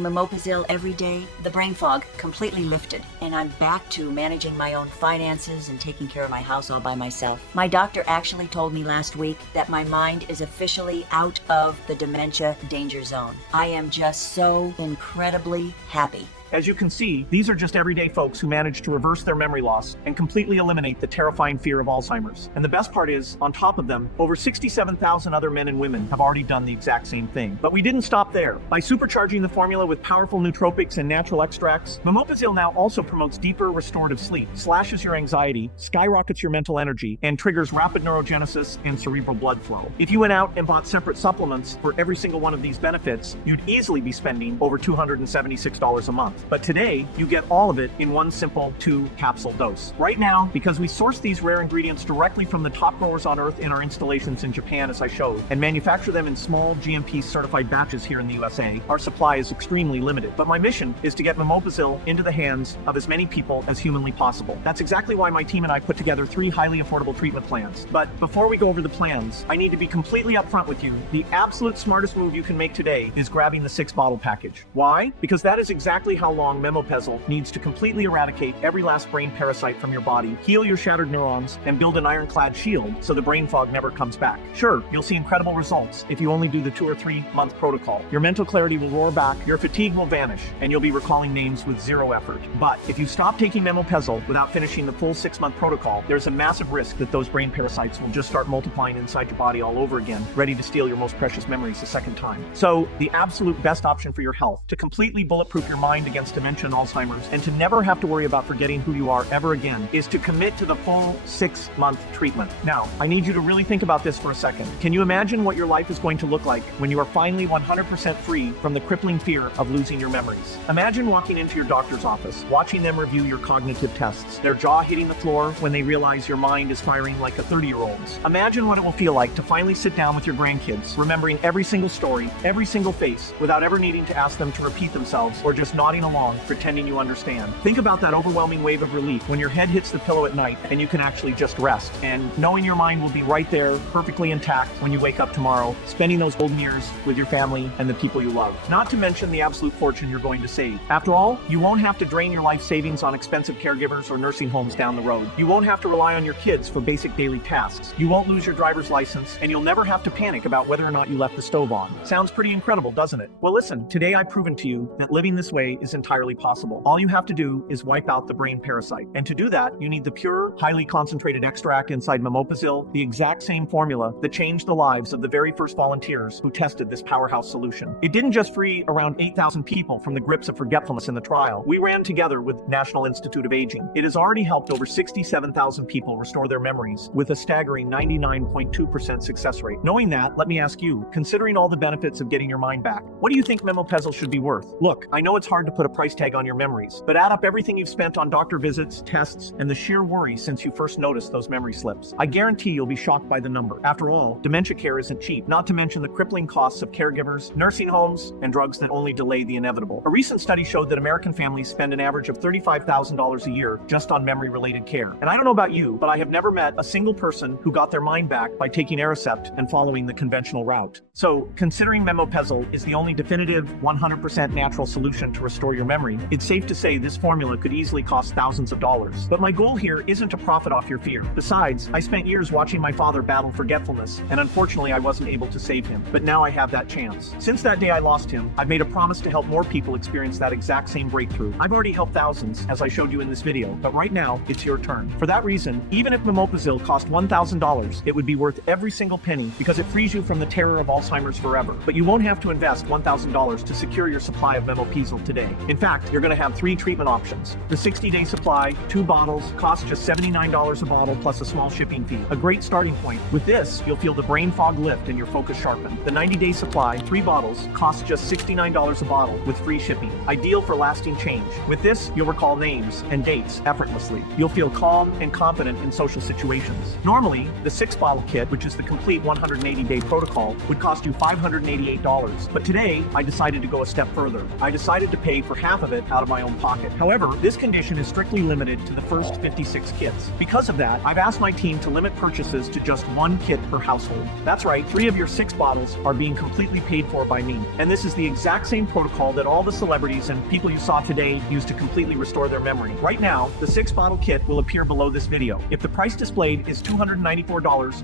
Memopezil every day, the brain fog completely lifted, and I'm back to managing my own finances and taking care of my house all by myself. My doctor actually told me last week that my mind is officially out of the dementia danger zone. I am just so incredibly happy. As you can see, these are just everyday folks who managed to reverse their memory loss and completely eliminate the terrifying fear of Alzheimer's. And the best part is, on top of them, over 67,000 other men and women have already done the exact same thing. But we didn't stop there. By supercharging the formula with powerful nootropics and natural extracts, Memopezil now also promotes deeper restorative sleep, slashes your anxiety, skyrockets your mental energy, and triggers rapid neurogenesis and cerebral blood flow. If you went out and bought separate supplements for every single one of these benefits, you'd easily be spending over $276 a month. But today, you get all of it in one simple 2-capsule dose. Right now, because we source these rare ingredients directly from the top growers on Earth in our installations in Japan, as I showed, and manufacture them in small GMP-certified batches here in the USA, our supply is extremely limited. But my mission is to get Memopezil into the hands of as many people as humanly possible. That's exactly why my team and I put together 3 highly affordable treatment plans. But before we go over the plans, I need to be completely upfront with you. The absolute smartest move you can make today is grabbing the 6-bottle package. Why? Because that is exactly how long Memopezil needs to completely eradicate every last brain parasite from your body, heal your shattered neurons, and build an ironclad shield so the brain fog never comes back. Sure, you'll see incredible results if you only do the 2 or 3 month protocol. Your mental clarity will roar back, your fatigue will vanish, and you'll be recalling names with 0 effort. But if you stop taking Memopezil without finishing the full 6-month protocol, there's a massive risk that those brain parasites will just start multiplying inside your body all over again, ready to steal your most precious memories a second time. So the absolute best option for your health, to completely bulletproof your mind against dementia and Alzheimer's, and to never have to worry about forgetting who you are ever again, is to commit to the full 6-month treatment. Now, I need you to really think about this for a second. Can you imagine what your life is going to look like when you are finally 100% free from the crippling fear of losing your memories? Imagine walking into your doctor's office, watching them review your cognitive tests, their jaw hitting the floor when they realize your mind is firing like a 30-year-old's. Imagine what it will feel like to finally sit down with your grandkids, remembering every single story, every single face, without ever needing to ask them to repeat themselves or just nodding along along, pretending you understand. Think about that overwhelming wave of relief when your head hits the pillow at night and you can actually just rest. And knowing your mind will be right there, perfectly intact when you wake up tomorrow, spending those golden years with your family and the people you love. Not to mention the absolute fortune you're going to save. After all, you won't have to drain your life savings on expensive caregivers or nursing homes down the road. You won't have to rely on your kids for basic daily tasks. You won't lose your driver's license, and you'll never have to panic about whether or not you left the stove on. Sounds pretty incredible, doesn't it? Well, listen, today I've proven to you that living this way is entirely possible. All you have to do is wipe out the brain parasite. And to do that, you need the pure, highly concentrated extract inside Memopezil, the exact same formula that changed the lives of the very first volunteers who tested this powerhouse solution. It didn't just free around 8,000 people from the grips of forgetfulness in the trial. We ran together with National Institute of Aging. It has already helped over 67,000 people restore their memories with a staggering 99.2% success rate. Knowing that, let me ask you, considering all the benefits of getting your mind back, what do you think Memopezil should be worth? Look, I know it's hard to put a price tag on your memories, but add up everything you've spent on doctor visits, tests, and the sheer worry since you first noticed those memory slips. I guarantee you'll be shocked by the number. After all, dementia care isn't cheap, not to mention the crippling costs of caregivers, nursing homes, and drugs that only delay the inevitable. A recent study showed that American families spend an average of $35,000 a year just on memory-related care. And I don't know about you, but I have never met a single person who got their mind back by taking Aricept and following the conventional route. So, considering Memopezil is the only definitive 100% natural solution to restore your memory, it's safe to say this formula could easily cost thousands of dollars. But my goal here isn't to profit off your fear. Besides, I spent years watching my father battle forgetfulness, and unfortunately I wasn't able to save him. But now I have that chance. Since that day I lost him, I've made a promise to help more people experience that exact same breakthrough. I've already helped thousands, as I showed you in this video, but right now, it's your turn. For that reason, even if Memopezil cost $1,000, it would be worth every single penny because it frees you from the terror of Alzheimer's forever. But you won't have to invest $1,000 to secure your supply of Memopezil today. In fact, you're going to have 3 treatment options. The 60-day supply, 2 bottles, costs just $79 a bottle plus a small shipping fee. A great starting point. With this, you'll feel the brain fog lift and your focus sharpen. The 90-day supply, 3 bottles, costs just $69 a bottle with free shipping. Ideal for lasting change. With this, you'll recall names and dates effortlessly. You'll feel calm and confident in social situations. Normally, the 6-bottle kit, which is the complete 180-day protocol, would cost you $588. But today, I decided to go a step further. I decided to pay for half of it out of my own pocket. However, this condition is strictly limited to the first 56 kits. Because of that, I've asked my team to limit purchases to just 1 kit per household. That's right, 3 of your 6 bottles are being completely paid for by me. And this is the exact same protocol that all the celebrities and people you saw today use to completely restore their memory. Right now, the 6-bottle kit will appear below this video. If the price displayed is $294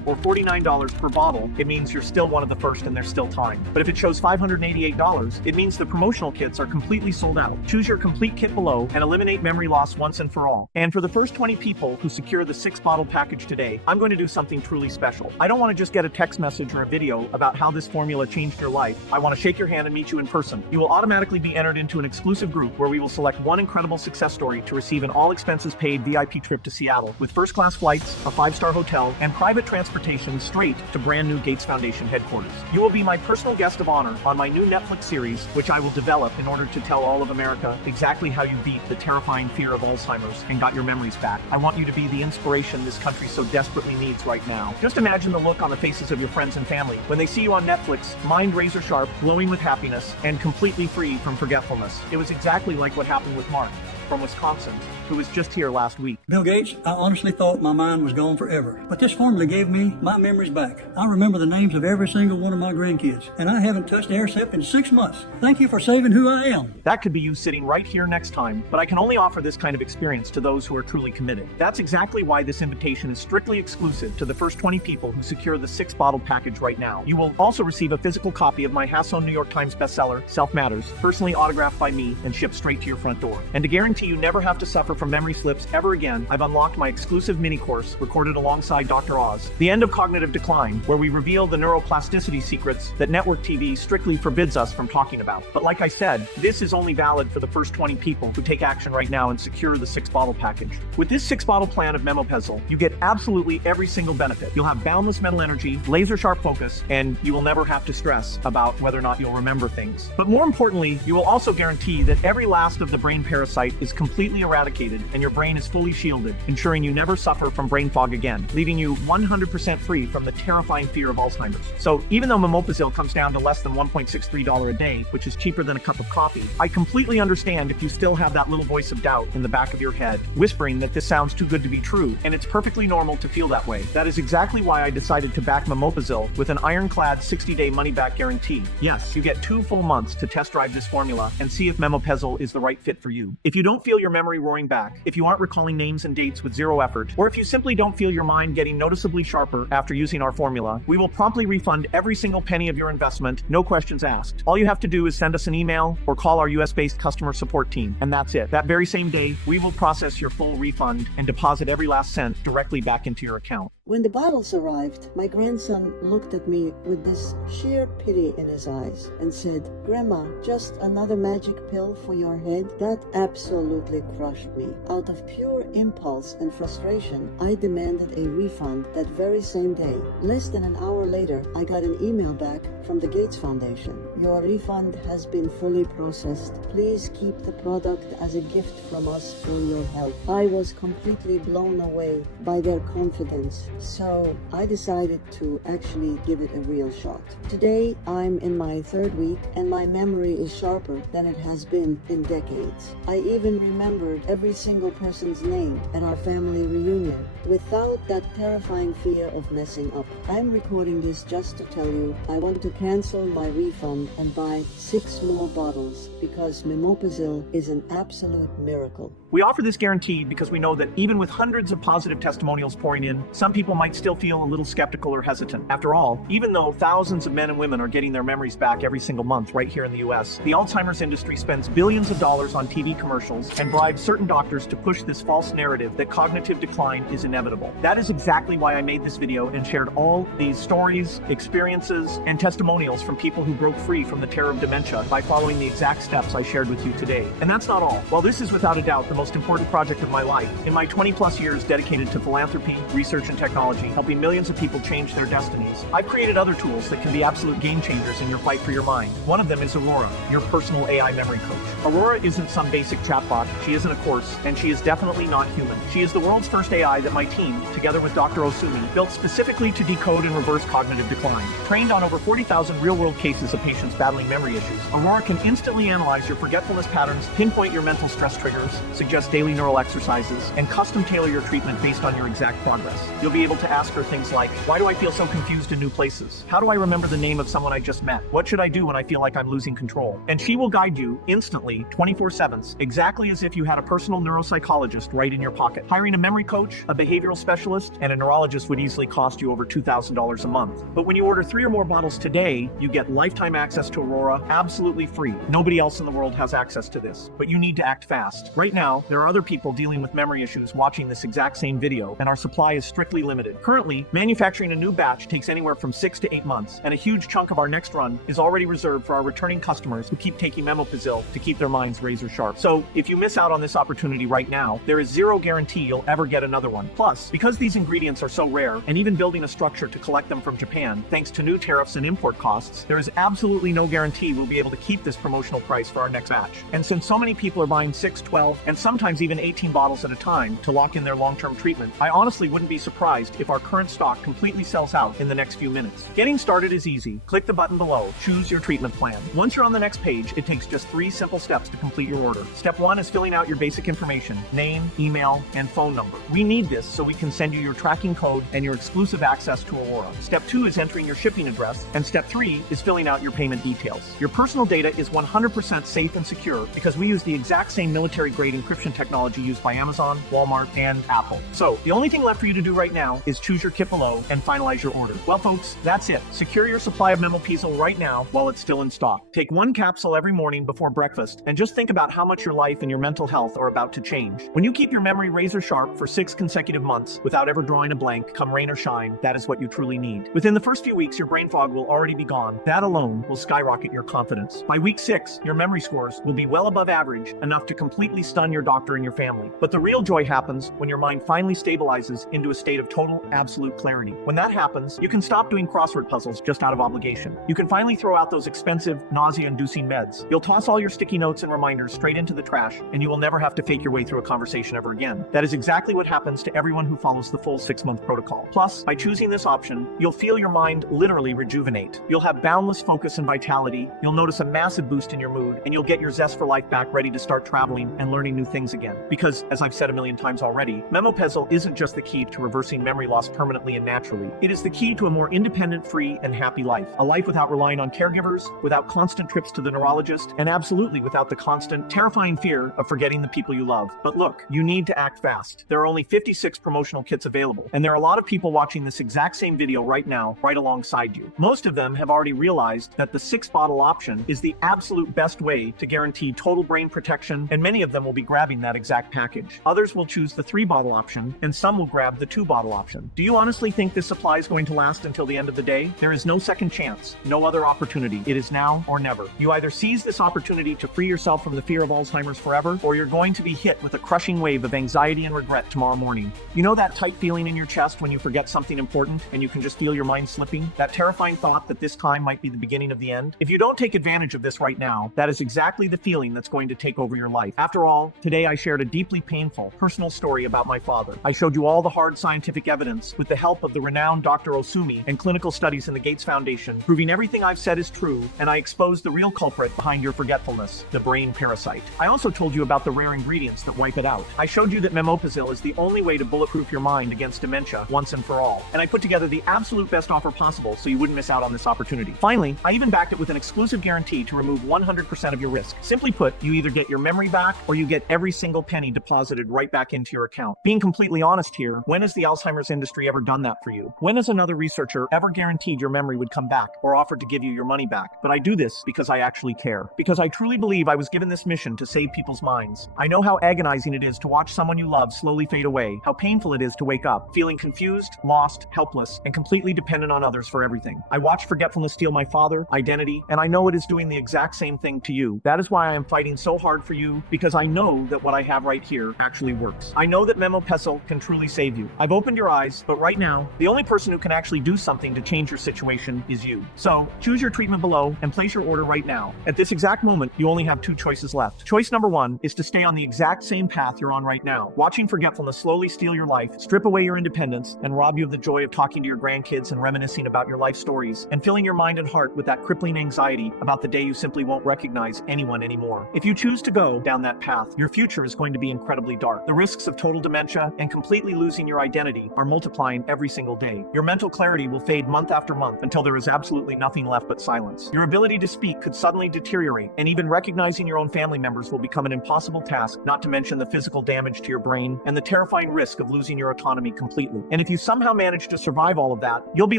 or $49 per bottle, it means you're still one of the first and there's still time. But if it shows $588, it means the promotional kits are completely sold out. Choose your complete kit below and eliminate memory loss once and for all. And for the first 20 people who secure the 6-bottle package today, I'm going to do something truly special. I don't want to just get a text message or a video about how this formula changed your life. I want to shake your hand and meet you in person. You will automatically be entered into an exclusive group where we will select one incredible success story to receive an all-expenses-paid VIP trip to Seattle with first-class flights, a 5-star hotel, and private transportation straight to brand new Gates Foundation headquarters. You will be my personal guest of honor on my new Netflix series, which I will develop in order to tell all of America exactly how you beat the terrifying fear of Alzheimer's and got your memories back. I want you to be the inspiration this country so desperately needs right now. Just imagine the look on the faces of your friends and family when they see you on Netflix, mind razor sharp, glowing with happiness, and completely free from forgetfulness. It was exactly like what happened with Mark from Wisconsin, who was just here last week. Bill Gates, I honestly thought my mind was gone forever, but this formula gave me my memories back. I remember the names of every single one of my grandkids, and I haven't touched Aricept in 6 months. Thank you for saving who I am. That could be you sitting right here next time, but I can only offer this kind of experience to those who are truly committed. That's exactly why this invitation is strictly exclusive to the first 20 people who secure the 6-bottle package right now. You will also receive a physical copy of my Hasson New York Times bestseller, Self Matters, personally autographed by me and shipped straight to your front door. And to guarantee you never have to suffer from memory slips ever again, I've unlocked my exclusive mini-course recorded alongside Dr. Oz, The End of Cognitive Decline, where we reveal the neuroplasticity secrets that network TV strictly forbids us from talking about. But like I said, this is only valid for the first 20 people who take action right now and secure the 6-bottle package. With this 6-bottle plan of Memopezil, you get absolutely every single benefit. You'll have boundless mental energy, laser-sharp focus, and you will never have to stress about whether or not you'll remember things. But more importantly, you will also guarantee that every last of the brain parasite is completely eradicated eradicated and your brain is fully shielded, ensuring you never suffer from brain fog again, leaving you 100% free from the terrifying fear of Alzheimer's. So even though Memopezil comes down to less than $1.63 a day, which is cheaper than a cup of coffee, I completely understand if you still have that little voice of doubt in the back of your head, whispering that this sounds too good to be true, and it's perfectly normal to feel that way. That is exactly why I decided to back Memopezil with an ironclad 60-day money-back guarantee. Yes, you get 2 full months to test drive this formula and see if Memopezil is the right fit for you. If you don't feel your memory roaring back, if you aren't recalling names and dates with zero effort, or if you simply don't feel your mind getting noticeably sharper after using our formula, we will promptly refund every single penny of your investment, no questions asked. All you have to do is send us an email or call our US-based customer support team, and that's it. That very same day, we will process your full refund and deposit every last cent directly back into your account. When the bottles arrived, my grandson looked at me with this sheer pity in his eyes and said, "Grandma, just another magic pill for your head?" That absolutely crushed me. Out of pure impulse and frustration, I demanded a refund that very same day. Less than an hour later, I got an email back from the Gates Foundation. "Your refund has been fully processed. Please keep the product as a gift from us for your help." I was completely blown away by their confidence. So I decided to actually give it a real shot. Today, I'm in my 3rd week and my memory is sharper than it has been in decades. I even remembered every single person's name at our family reunion without that terrifying fear of messing up. I'm recording this just to tell you I want to cancel my refund and buy 6 more bottles because Memopezil is an absolute miracle. We offer this guarantee because we know that even with hundreds of positive testimonials pouring in, some people might still feel a little skeptical or hesitant. After all, even though thousands of men and women are getting their memories back every single month right here in the US, the Alzheimer's industry spends billions of dollars on TV commercials and bribes certain doctors to push this false narrative that cognitive decline is inevitable. That is exactly why I made this video and shared all these stories, experiences, and testimonials from people who broke free from the terror of dementia by following the exact steps I shared with you today. And that's not all. While this is without a doubt the most important project of my life, in my 20+ years dedicated to philanthropy, research, and technology, helping millions of people change their destinies, I've created other tools that can be absolute game changers in your fight for your mind. One of them is Aurora, your personal AI memory coach. Aurora isn't some basic chatbot, she isn't a course, and she is definitely not human. She is the world's first AI that my team, together with Dr. Osumi, built specifically to decode and reverse cognitive decline. Trained on over 40,000 real-world cases of patients battling memory issues, Aurora can instantly analyze your forgetfulness patterns, pinpoint your mental stress triggers, suggest daily neural exercises, and custom tailor your treatment based on your exact progress. You'll be able to ask her things like, why do I feel so confused in new places? How do I remember the name of someone I just met? What should I do when I feel like I'm losing control? And she will guide you instantly, 24/7, exactly as if you had a personal neuropsychologist right in your pocket. Hiring a memory coach, a behavioral specialist, and a neurologist would easily cost you over $2,000 a month. But when you order 3 or more bottles today, you get lifetime access to Aurora absolutely free. Nobody else in the world has access to this, but you need to act fast. Right now, there are other people dealing with memory issues watching this exact same video, and our supply is strictly limited. Currently, manufacturing a new batch takes anywhere from 6 to 8 months, and a huge chunk of our next run is already reserved for our returning customers who keep taking Memopezil to keep their minds razor sharp. So, if you miss out on this opportunity right now, there is zero guarantee you'll ever get another one. Plus, because these ingredients are so rare, and even building a structure to collect them from Japan, thanks to new tariffs and import costs, there is absolutely no guarantee we'll be able to keep this promotional price for our next batch. And since so many people are buying 6, 12, and sometimes even 18 bottles at a time to lock in their long-term treatment, I honestly wouldn't be surprised if our current stock completely sells out in the next few minutes. Getting started is easy. Click the button below, choose your treatment plan. Once you're on the next page, it takes just 3 simple steps to complete your order. Step 1 is filling out your basic information, name, email, and phone number. We need this so we can send you your tracking code and your exclusive access to Aurora. Step 2 is entering your shipping address, and step 3 is filling out your payment details. Your personal data is 100% safe and secure because we use the exact same military-grade encryption technology used by Amazon, Walmart, and Apple. So, the only thing left for you to do right now is choose your kit below and finalize your order. Well, folks, that's it. Secure your supply of Memopezil right now while it's still in stock. Take 1 capsule every morning before breakfast, and just think about how much your life and your mental health are about to change. When you keep your memory razor sharp for 6 consecutive months without ever drawing a blank, come rain or shine, that is what you truly need. Within the first few weeks, your brain fog will already be gone. That alone will skyrocket your confidence. By week 6, your memory scores will be well above average, enough to completely stun your doctor and your family. But the real joy happens when your mind finally stabilizes into a state of total, absolute clarity. When that happens, you can stop doing crossword puzzles just out of obligation. You can finally throw out those expensive, nausea-inducing meds. You'll toss all your sticky notes and reminders straight into the trash, and you will never have to fake your way through a conversation ever again. That is exactly what happens to everyone who follows the full 6-month protocol. Plus, by choosing this option, you'll feel your mind literally rejuvenate. You'll have boundless focus and vitality, you'll notice a massive boost in your mood, and you'll get your zest for life back ready to start traveling and learning new things again. Because, as I've said a million times already, Memopezil isn't just the key to reversing memory loss permanently and naturally. It is the key to a more independent, free, and happy life. A life without relying on caregivers, without constant trips to the neurologist, and absolutely without the constant, terrifying fear of forgetting the people you love. But look, you need to act fast. There are only 56 promotional kits available, and there are a lot of people watching this exact same video right now, right alongside you. Most of them have already realized that the 6-bottle option is the absolute best way to guarantee total brain protection, and many of them will be grabbing that exact package. Others will choose the 3-bottle option, and some will grab the 2-bottle option. Do you honestly think this supply is going to last until the end of the day? There is no second chance, no other opportunity. It is now or never. You either seize this opportunity to free yourself from the fear of Alzheimer's forever, or you're going to be hit with a crushing wave of anxiety and regret tomorrow morning. You know that tight feeling in your chest when you forget something important and you can just feel your mind slipping? That terrifying thought that this time might be the beginning of the end? If you don't take advantage of this right now, that is exactly the feeling that's going to take over your life. After all, today I shared a deeply painful, personal story about my father. I showed you all the hard scientific evidence with the help of the renowned Dr. Osumi and clinical studies in the Gates Foundation, proving everything I've said is true, and I exposed the real culprit behind your forgetfulness, the brain parasite. I also told you about the rare ingredients that wipe it out. I showed you that Memopezil is the only way to bulletproof your mind against dementia once and for all. And I put together the absolute best offer possible so you wouldn't miss out on this opportunity. Finally, I even backed it with an exclusive guarantee to remove 100% of your risk. Simply put, you either get your memory back or you get every single penny deposited right back into your account. Being completely honest here, when has the Alzheimer's industry ever done that for you? When has another researcher ever guaranteed your memory would come back or offered to give you your money back? But I do this because I actually care. Because I truly believe I was given this mission to save people's minds. I know how agonizing it is to watch someone you love slowly fade away, how painful it is to wake up, feeling confused, lost, helpless, and completely dependent on others for everything. I watched forgetfulness steal my father, identity, and I know it is doing the exact same thing to you. That is why I am fighting so hard for you, because I know that what I have right here actually works. I know that Memopezil can truly save you. I've opened your eyes, but right now, the only person who can actually do something to change your situation is you. So, choose your treatment below and place your order right now. At this exact moment, you only have 2 choices left. Choice number 1 is to stay on the exact same path you're on right now, watching forgetfulness slowly steal your life, strip away your independence, and rob you of the joy of talking to your grandkids and reminiscing about your life stories, and filling your mind and heart with that crippling anxiety about the day you simply won't recognize anyone anymore. If you choose to go down that path, your future is going to be incredibly dark. The risks of total dementia and completely losing your identity are multiplying every single day. Your mental clarity will fade month after month until there is absolutely nothing left but silence. Your ability to speak could suddenly deteriorate, and even recognizing your own family members will become an impossible task, not to mention the physical damage to your brain and the terrifying risk of losing your autonomy completely. And if you somehow manage to survive all of that, you'll be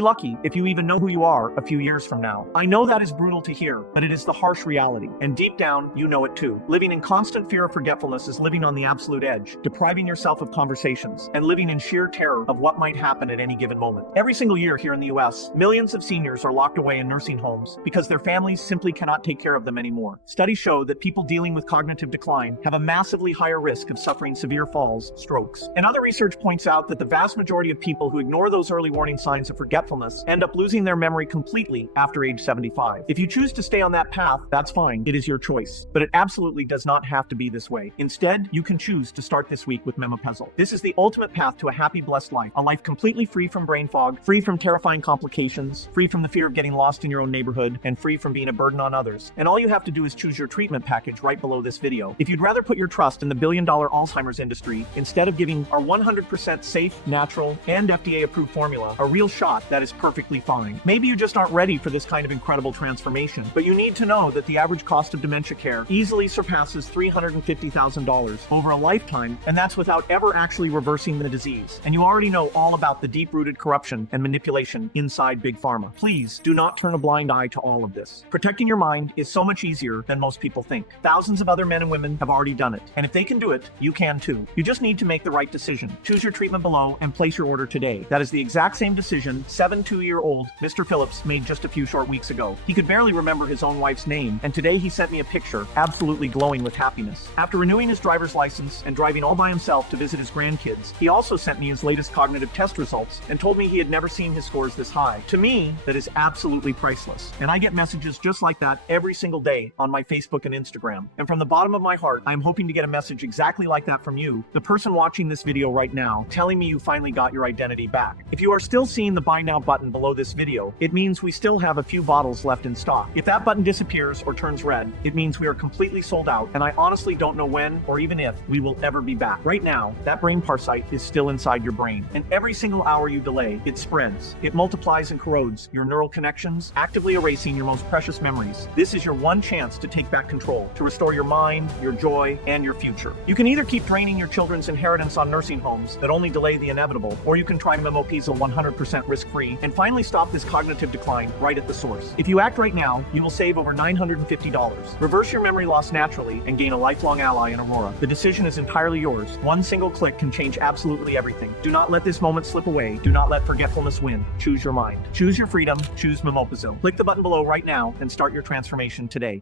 lucky if you even know who you are a few years from now. I know that is brutal to hear, but it is the harsh reality. And deep down, you know it too. Living in constant fear of forgetfulness is living on the absolute edge, depriving yourself of conversations, and living in sheer terror of what might happen at any given moment. Every single year here in the US, millions of seniors are locked away in nursing homes because their families simply cannot take care of them anymore. Studies show that people dealing with cognitive decline have a massively higher risk of suffering severe falls, strokes. And other research points out that the vast majority of people who ignore those early warning signs of forgetfulness end up losing their memory completely after age 75. If you choose to stay on that path, that's fine. It is your choice. But it absolutely does not have to be this way. Instead, you can choose to start this week with Memopezil. This is the ultimate path to a happy, blessed life. A life completely free from brain fog, free from terrifying complications, free from the fear of getting lost in your own neighborhood, and free from being a burden on others. And all you have to do is choose your treatment package right below this video. If you'd rather put your trust in the billion-dollar Alzheimer's industry instead of giving our 100% safe, natural, and FDA-approved formula a real shot, that is perfectly fine. Maybe you just aren't ready for this kind of incredible transformation, but you need to know that the average cost of dementia care easily surpasses $350,000 over a lifetime, and that's without ever actually reversing the disease. And you already know all about the deep-rooted corruption and manipulation inside Big Pharma. Please do not turn a blind eye to all of this. Protecting your mind is so much easier than most people think. Thousands of other men and women have already done it, and if they can do it, you can too. You just need to make the right decision. Choose your treatment below and place your order today. That is the exact same decision 72-year-old Mr. Phillips made just a few short weeks ago. He could barely remember his own wife's name, and today he sent me a picture, absolutely glowing with happiness. After renewing his driver's license and driving all by himself to visit his grandkids, he also sent me his latest his cognitive test results and told me he had never seen his scores this high. To me, that is absolutely priceless. And I get messages just like that every single day on my Facebook and Instagram. And from the bottom of my heart, I am hoping to get a message exactly like that from you, the person watching this video right now, telling me you finally got your identity back. If you are still seeing the buy now button below this video, it means we still have a few bottles left in stock. If that button disappears or turns red, it means we are completely sold out, and I honestly don't know when or even if we will ever be back. Right now, that brain parasite is still inside your brain, and every single hour you delay, it spreads. It multiplies and corrodes your neural connections, actively erasing your most precious memories. This is your one chance to take back control, to restore your mind, your joy, and your future. You can either keep draining your children's inheritance on nursing homes that only delay the inevitable, or you can try Memopezil 100% risk-free and finally stop this cognitive decline right at the source. If you act right now, you will save over $950. Reverse your memory loss naturally and gain a lifelong ally in Aurora. The decision is entirely yours. One single click can change absolutely everything. Do not let this moment slip away. Do not let forgetfulness win. Choose your mind. Choose your freedom. Choose Memopezil. Click the button below right now and start your transformation today.